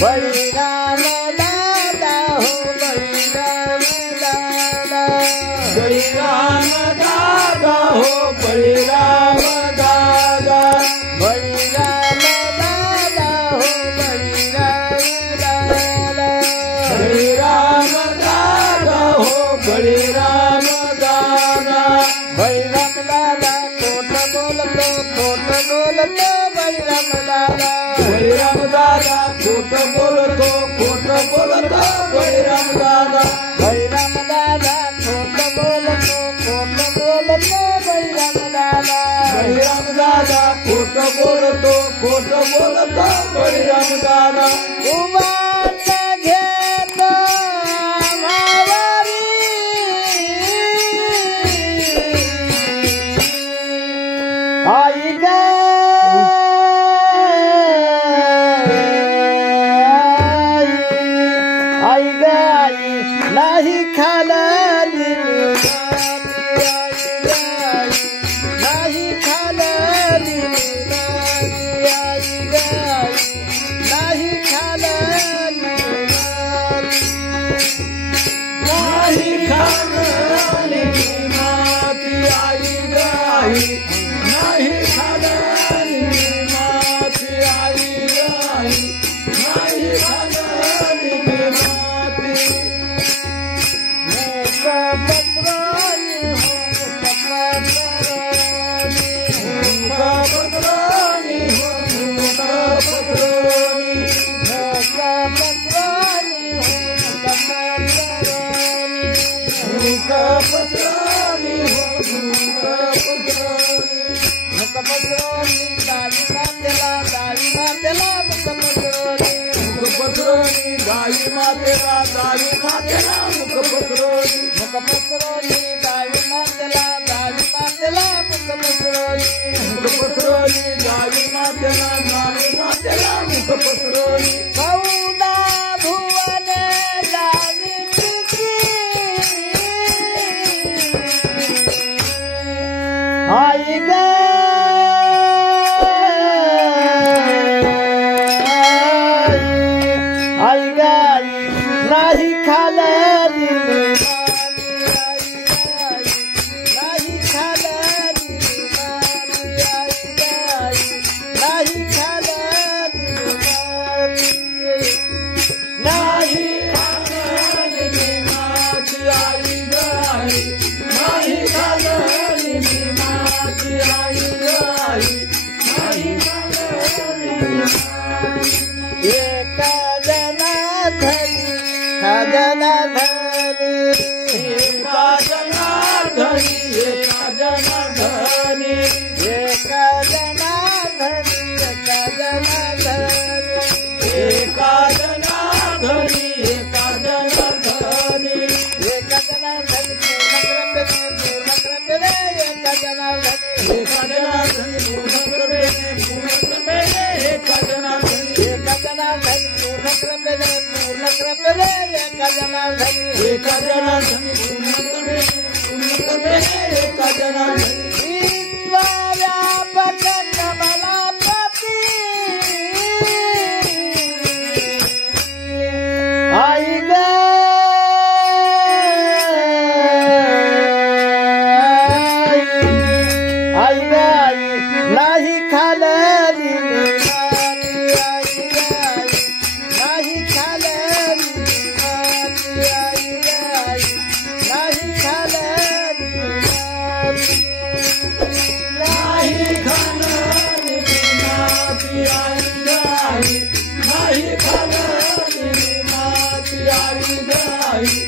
बळीराम दादा हो बळीराम दादा बळीराम दादा हो बळीराम दादा बळीराम दादा हो बळीराम दादा बळीराम दादा हो बळीराम दादा बळीराम दादा खोट बोलतो बळीराम दादा बळीराम दादा खोट बोलतो बळीराम दादा बळीराम दादा खोट बोलतो बळीराम दादा बळीराम दादा खोट बोलतो बळीराम दादा उबाट घेतो मावारी आई ग आई ग आई नाही खालाली नाही खालाली आई ग नाही खालाली नाही खाणारी माती आई गाई नाही खाणारी माती आई गाई नाही खाणारी माती पत्रानी पत्रानी पत्रानी दावी मातेला मुखपत्रोनी गाई मातेला दावी मातेला मुखपत्रोनी मुखपत्रोनी दावी मातेला मुखपत्रोनी गाई मातेला मुखपत्रोनी चौदा भुवन दावी आई ग आई गाई नाही खालाली नाही खालाली नाही खालाली नाही खाणारी माती आई गाई नाही खाणारी माती आई गाई नाही खाणारी एका जनार्दनी जनार्दनी एका जनार्दनी एका जनार्दनी एका जनार्दनी एका जनार्दनी एका जनार्दनी एका जनार्दनी पूर्ण क्रमे एका जनार्दनी एका जनार्दनी पूर्ण क्रमे एका जनार्दनी एका जनार्दनी पूर्ण क्रमे एका जनार्दनी एका जनार्दनी पूर्ण क्रमे एका जनार्दनी विश्वव्यापक कमलापती आई ग आई गाई नाही खालाली आई गाई नाही खालाली आई गाई नाही खालाली नाही खाणारी माती आई गाई नाही खाणारी माती आई गाई